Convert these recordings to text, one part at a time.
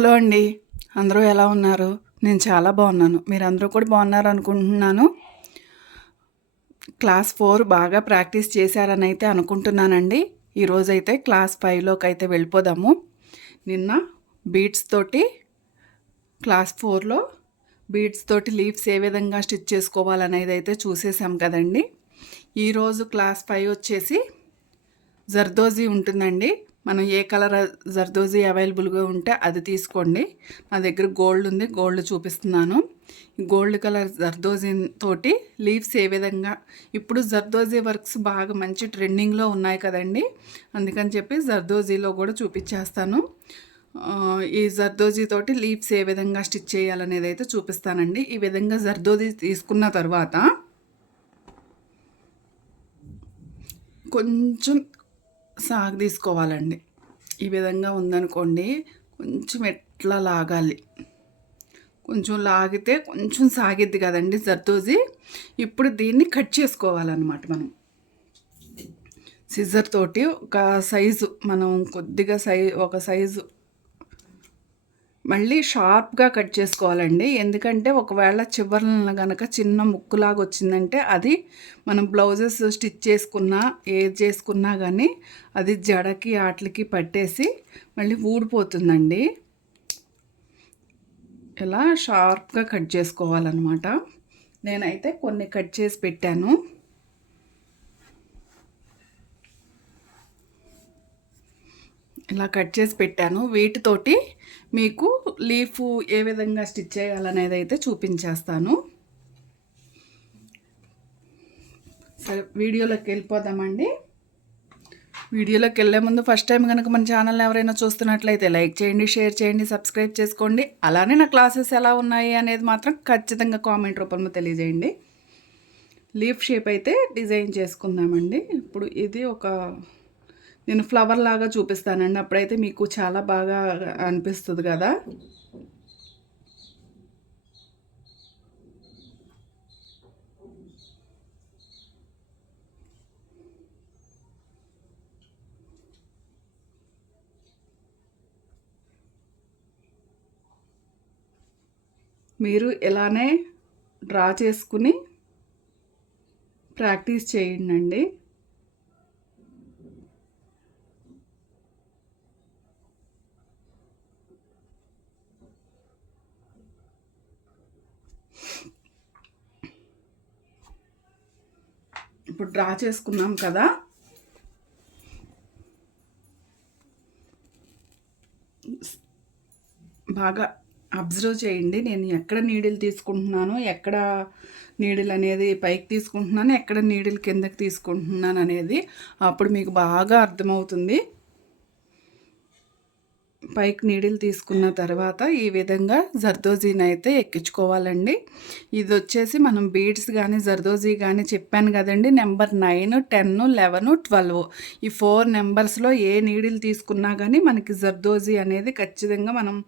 Hello అండి. అందరూ ఎలా ఉన్నారు? నేను చాలా బాగున్నాను. మీరందరూ కూడా బాగున్నారు అనుకుంటున్నాను. క్లాస్ 4 బాగా ప్రాక్టీస్ చేశారని అయితే అనుకుంటున్నానండి. ఈరోజైతే క్లాస్ 5లోకి అయితే వెళ్ళిపోదాము. నిన్న బీడ్స్ తోటి క్లాస్ 4లో బీడ్స్ తోటి లీవ్స్ ఏ విధంగా స్టిచ్ చేసుకోవాలనేది అయితే చూసేసాం కదండి. ఈరోజు క్లాస్ 5 వచ్చేసి జర్దోజీ ఉంటుందండి. మనం ఏ కలర్ జర్దోజీ అవైలబుల్గా ఉంటే అది తీసుకోండి. నా దగ్గర గోల్డ్ ఉంది, గోల్డ్ చూపిస్తున్నాను. గోల్డ్ కలర్ జర్దోజీ తోటి లీవ్స్ ఏ విధంగా, ఇప్పుడు జర్దోజీ వర్క్స్ బాగా మంచి ట్రెండింగ్లో ఉన్నాయి కదండి. అందుకని చెప్పి జర్దోజీలో కూడా చూపించేస్తాను. ఈ జర్దోజీ తోటి లీవ్స్ ఏ విధంగా స్టిచ్ చేయాలనేది అయితే చూపిస్తానండి. ఈ విధంగా జర్దోజీ తీసుకున్న తర్వాత కొంచెం సాగు తీసుకోవాలండి. ఈ విధంగా ఉందనుకోండి, కొంచెం ఎట్లా లాగాలి, కొంచెం లాగితే కొంచెం సాగిద్ది కదండి జర్దోజీ. ఇప్పుడు దీన్ని కట్ చేసుకోవాలన్నమాట. మనం సిజర్ తోటి ఒక సైజు, మనం కొద్దిగా ఒక సైజు మళ్ళీ షార్ప్గా కట్ చేసుకోవాలండి. ఎందుకంటే ఒకవేళ చివరన కనుక చిన్న ముక్కులాగా వచ్చిందంటే అది మనం బ్లౌజెస్ స్టిచ్ చేసుకున్నా ఏది చేసుకున్నా కానీ అది జడకి ఆటలకి పట్టేసి మళ్ళీ ఊడిపోతుందండి. ఇలా షార్ప్గా కట్ చేసుకోవాలన్నమాట. నేనైతే కొన్ని కట్ చేసి పెట్టాను. ఇలా కట్ చేసి పెట్టాను. వీటితోటి మీకు లీఫ్ ఏ విధంగా స్టిచ్ చేయాలనేది అయితే చూపించేస్తాను. సరే, వీడియోలోకి వెళ్ళిపోదామండి. వీడియోలోకి వెళ్ళే ముందు ఫస్ట్ టైం కనుక మన ఛానల్ని ఎవరైనా చూస్తున్నట్లయితే లైక్ చేయండి, షేర్ చేయండి, సబ్స్క్రైబ్ చేసుకోండి. అలానే నా క్లాసెస్ ఎలా ఉన్నాయి అనేది మాత్రం ఖచ్చితంగా కామెంట్ రూపంలో తెలియజేయండి. లీఫ్ షేప్ అయితే డిజైన్ చేసుకుందామండి. ఇప్పుడు ఇది నేను ఫ్లవర్ లాగా చూపిస్తానండి. అప్పుడైతే మీకు చాలా బాగా అనిపిస్తుంది కదా. మీరు ఇలానే డ్రా చేసుకుని ప్రాక్టీస్ చేయండి. ఇప్పుడు డ్రా చేసుకున్నాం కదా, బాగా అబ్జర్వ్ చేయండి. నేను ఎక్కడ నీడిల్ తీసుకుంటున్నాను, ఎక్కడ నీడిల్ అనేది పైకి తీసుకుంటున్నాను, ఎక్కడ నీడిల్ కిందకి తీసుకుంటున్నాను అనేది అప్పుడు మీకు బాగా అర్థమవుతుంది. పైకి నీడిల్ తీసుకున్న తర్వాత ఈ విధంగా జర్దోజీని అయితే ఎక్కించుకోవాలండి. ఇది వచ్చేసి మనం బీడ్స్ కానీ జర్దోజీ కానీ చెప్పాను కదండి, నెంబర్ 9, 10, 11, 12 ఈ 4 నెంబర్స్లో ఏ నీడిల్ తీసుకున్నా కానీ మనకి జర్దోజీ అనేది ఖచ్చితంగా మనం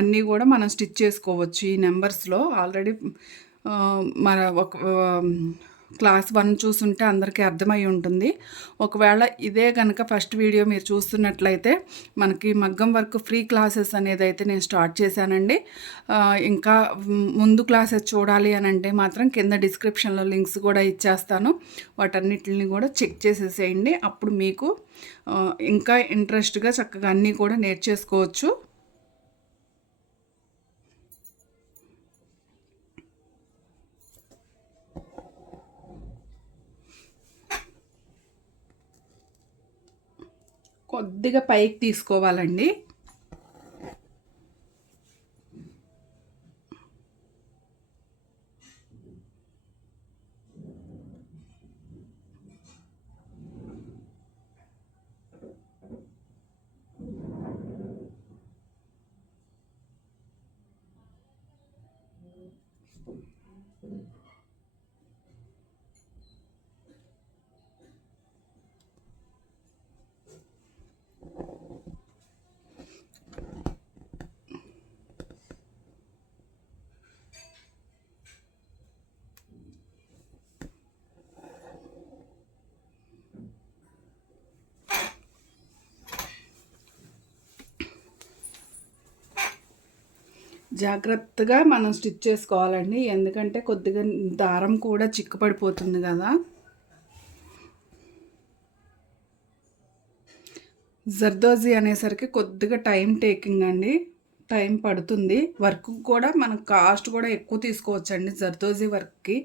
అన్నీ కూడా మనం స్టిచ్ చేసుకోవచ్చు. ఈ నెంబర్స్లో ఆల్రెడీ మన ఒక క్లాస్ 1 చూసుంటే అందరికీ అర్థమై ఉంటుంది. ఒకవేళ ఇదే కనుక ఫస్ట్ వీడియో మీరు చూస్తున్నట్లయితే మనకి మగ్గం వర్క్ ఫ్రీ క్లాసెస్ అనేది అయితే నేను స్టార్ట్ చేశానండి. ఇంకా ముందు క్లాసెస్ చూడాలి అని అంటే మాత్రం కింద డిస్క్రిప్షన్లో లింక్స్ కూడా ఇచ్చేస్తాను. వాటన్నిటిని కూడా చెక్ చేసేసేయండి. అప్పుడు మీకు ఇంకా ఇంట్రెస్ట్గా చక్కగా అన్నీ కూడా నేర్చేసుకోవచ్చు. కొద్దిగా పైకి తీసుకోవాలండి. జాగ్రత్తగా మనం స్టిచ్ చేసుకోవాలండి, ఎందుకంటే కొద్దిగా దారం కూడా చిక్కుపడిపోతుంది కదా. జర్దోజీ అనేసరికి కొద్దిగా టైం టేకింగ్ అండి, టైం పడుతుంది. వర్క్ కూడా మనకు కాస్ట్ కూడా ఎక్కువ తీసుకోవచ్చండి జర్దోజీ వర్క్కి.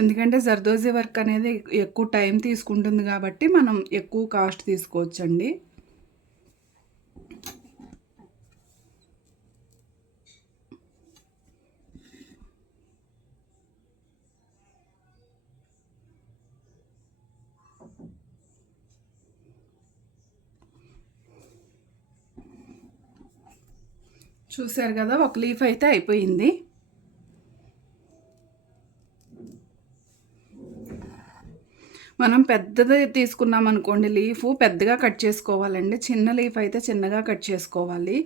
ఎందుకంటే జర్దోజీ వర్క్ అనేది ఎక్కువ టైం తీసుకుంటుంది కాబట్టి మనం ఎక్కువ కాస్ట్ తీసుకోవచ్చండి. చూశారు కదా, ఒక లీఫ్ అయితే అయిపోయింది. మనం పెద్దది తీసుకున్నాం అనుకోండి, లీఫ్ పెద్దగా కట్ చేసుకోవాలండి, చిన్న లీఫ్ అయితే చిన్నగా కట్ చేసుకోవాలి.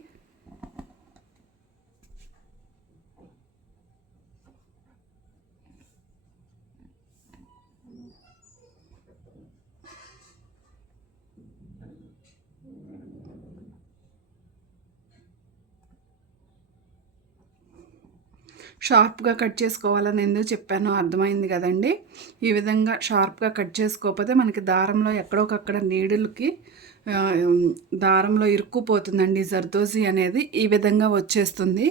షార్ప్గా కట్ చేసుకోవాలని ఎందుకు చెప్పానో అర్థమైంది కదండి. ఈ విధంగా షార్ప్గా కట్ చేసుకోకపోతే మనకి దారంలో ఎక్కడొకక్కడ నీడిల్కి దారంలో ఇరుక్కుపోతుందండి జర్దోజీ అనేది. ఈ విధంగా వచ్చేస్తుంది.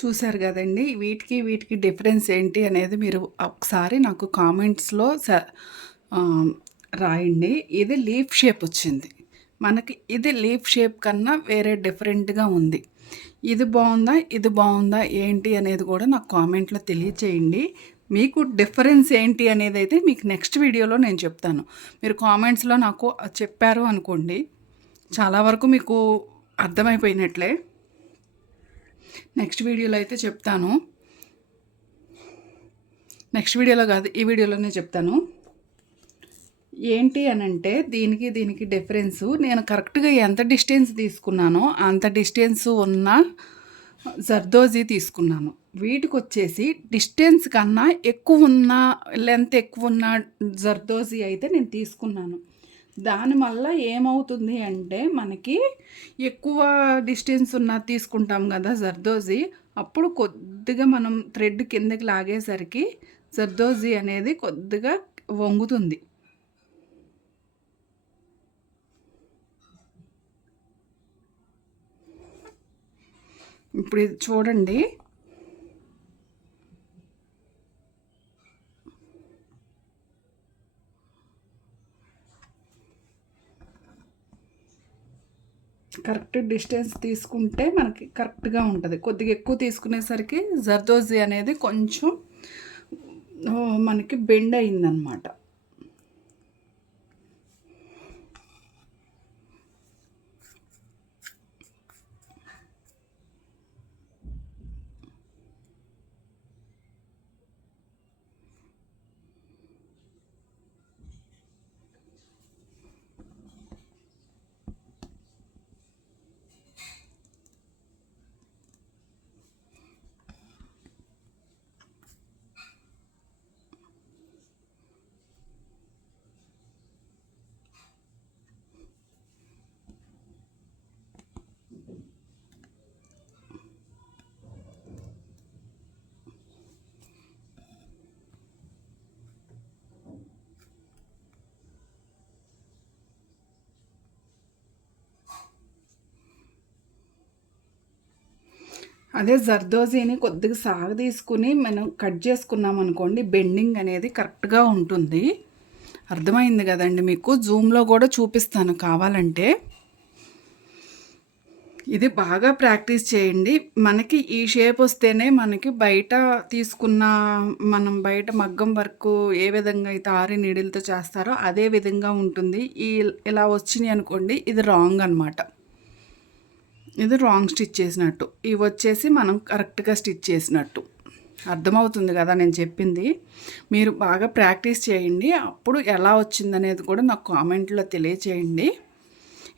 చూసారు కదండి. వీటికి డిఫరెన్స్ ఏంటి అనేది మీరు ఒకసారి నాకు కామెంట్స్‌లో రాయండి. ఇది లీఫ్ షేప్ వచ్చింది. మనకి ఇది లీఫ్ షేప్ కన్నా వేరే డిఫరెంట్‌గా ఉంది. ఇది బావుందా ఏంటి అనేది కూడా నాకు కామెంట్‌లో తెలియచేయండి. మీకు డిఫరెన్స్ ఏంటి అనేదైతే మీకు నెక్స్ట్ వీడియోలో నేను చెప్తాను. మీరు కామెంట్స్‌లో నాకు చెప్పారు అనుకోండి, చాలా వరకు మీకు అర్థమైపోయినట్లే. నెక్స్ట్ వీడియోలో అయితే చెప్తాను. నెక్స్ట్ వీడియోలో కాదు, ఈ వీడియోలోనే చెప్తాను. ఏంటి అనంటే దీనికి డిఫరెన్సు నేను కరెక్ట్‌గా ఎంత డిస్టెన్స్ తీసుకున్నానో అంత డిస్టెన్స్ ఉన్న జర్దోజీ తీసుకున్నాను. వీటికొచ్చేసి డిస్టెన్స్ కన్నా ఎక్కువున్న లెంత్ ఎక్కువున్న జర్దోజీ అయితే నేను తీసుకున్నాను. దానివల్ల ఏమవుతుంది అంటే మనకి ఎక్కువ డిస్టెన్స్ ఉన్నది తీసుకుంటాం కదా జర్దోజీ, అప్పుడు కొద్దిగా మనం థ్రెడ్ కిందకి లాగేసరికి జర్దోజీ అనేది కొద్దిగా వంగుతుంది. ఇప్పుడు ఇది చూడండి. కరెక్ట్ డిస్టెన్స్ తీసుకుంటే మనకి కరెక్ట్‌గా ఉంటది. కొద్దిగా ఎక్కువ తీసుకునేసరికి జర్దోజీ అనేది కొంచెం మనకి బెండ్ అయిందనమాట. అదే జర్దోజీని కొద్దిగా సాగదీసుకుని మనం కట్ చేసుకున్నామనుకోండి, బెండింగ్ అనేది కరెక్ట్‌గా ఉంటుంది. అర్థమైంది కదండి మీకు. జూమ్‌లో కూడా చూపిస్తాను కావాలంటే. ఇది బాగా ప్రాక్టీస్ చేయండి. మనకి ఈ షేప్ వస్తేనే మనకి బయట తీసుకున్న మనం బయట మగ్గం వర్కు ఏ విధంగా అయితే ఆరి నీడిల్‌తో చేస్తారో అదే విధంగా ఉంటుంది. ఇలా వచ్చినాయి అనుకోండి, ఇది రాంగ్ అనమాట. ఇది రాంగ్ స్టిచ్ చేసినట్టు. ఇవి వచ్చేసి మనం కరెక్ట్‌గా స్టిచ్ చేసినట్టు. అర్థమవుతుంది కదా నేను చెప్పింది. మీరు బాగా ప్రాక్టీస్ చేయండి. అప్పుడు ఎలా వచ్చిందనేది కూడా నాకు కామెంట్లో తెలియచేయండి.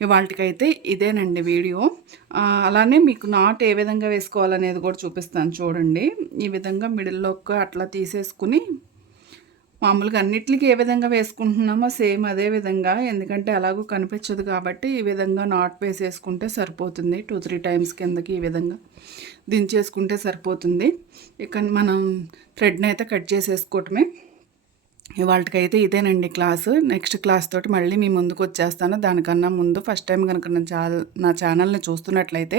ఇవాల్టికైతే ఇదేనండి వీడియో. అలానే మీకు నాట్ ఏ విధంగా వేసుకోవాలనేది కూడా చూపిస్తాను చూడండి. ఈ విధంగా మిడిల్‌లోకి అట్లా తీసేసుకుని మామూలుగా అన్నిట్లికి ఏ విధంగా వేసుకుంటున్నామో సేమ్ అదే విధంగా, ఎందుకంటే ఎలాగో కనిపించదు కాబట్టి ఈ విధంగా నాట్ వేసేసుకుంటే సరిపోతుంది. 2-3 టైమ్స్ కిందకి ఈ విధంగా దించేసుకుంటే సరిపోతుంది. ఇక మనం థ్రెడ్ని అయితే కట్ చేసేసుకోవటమే. ఇవాళకైతే ఇదేనండి క్లాసు. నెక్స్ట్ క్లాస్ తోటి మళ్ళీ మీ ముందుకు వచ్చేస్తాను. దానికన్నా ముందు ఫస్ట్ టైం కనుక నా ఛానల్ని చూస్తున్నట్లయితే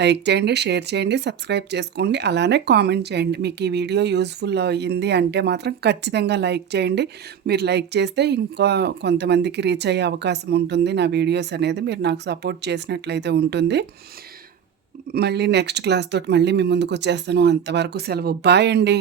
లైక్ చేయండి, షేర్ చేయండి, సబ్స్క్రైబ్ చేసుకోండి. అలానే కామెంట్ చేయండి. మీకు ఈ వీడియో యూజ్ఫుల్ అయ్యింది అంటే మాత్రం ఖచ్చితంగా లైక్ చేయండి. మీరు లైక్ చేస్తే ఇంకా కొంతమందికి రీచ్ అయ్యే అవకాశం ఉంటుంది. నా వీడియోస్ అనేది మీరు నాకు సపోర్ట్ చేసినట్లయితే ఉంటుంది. మళ్ళీ నెక్స్ట్ క్లాస్ తోటి మళ్ళీ మీ ముందుకు వచ్చేస్తాను. అంతవరకు సెలవు. బాయ్ అండి.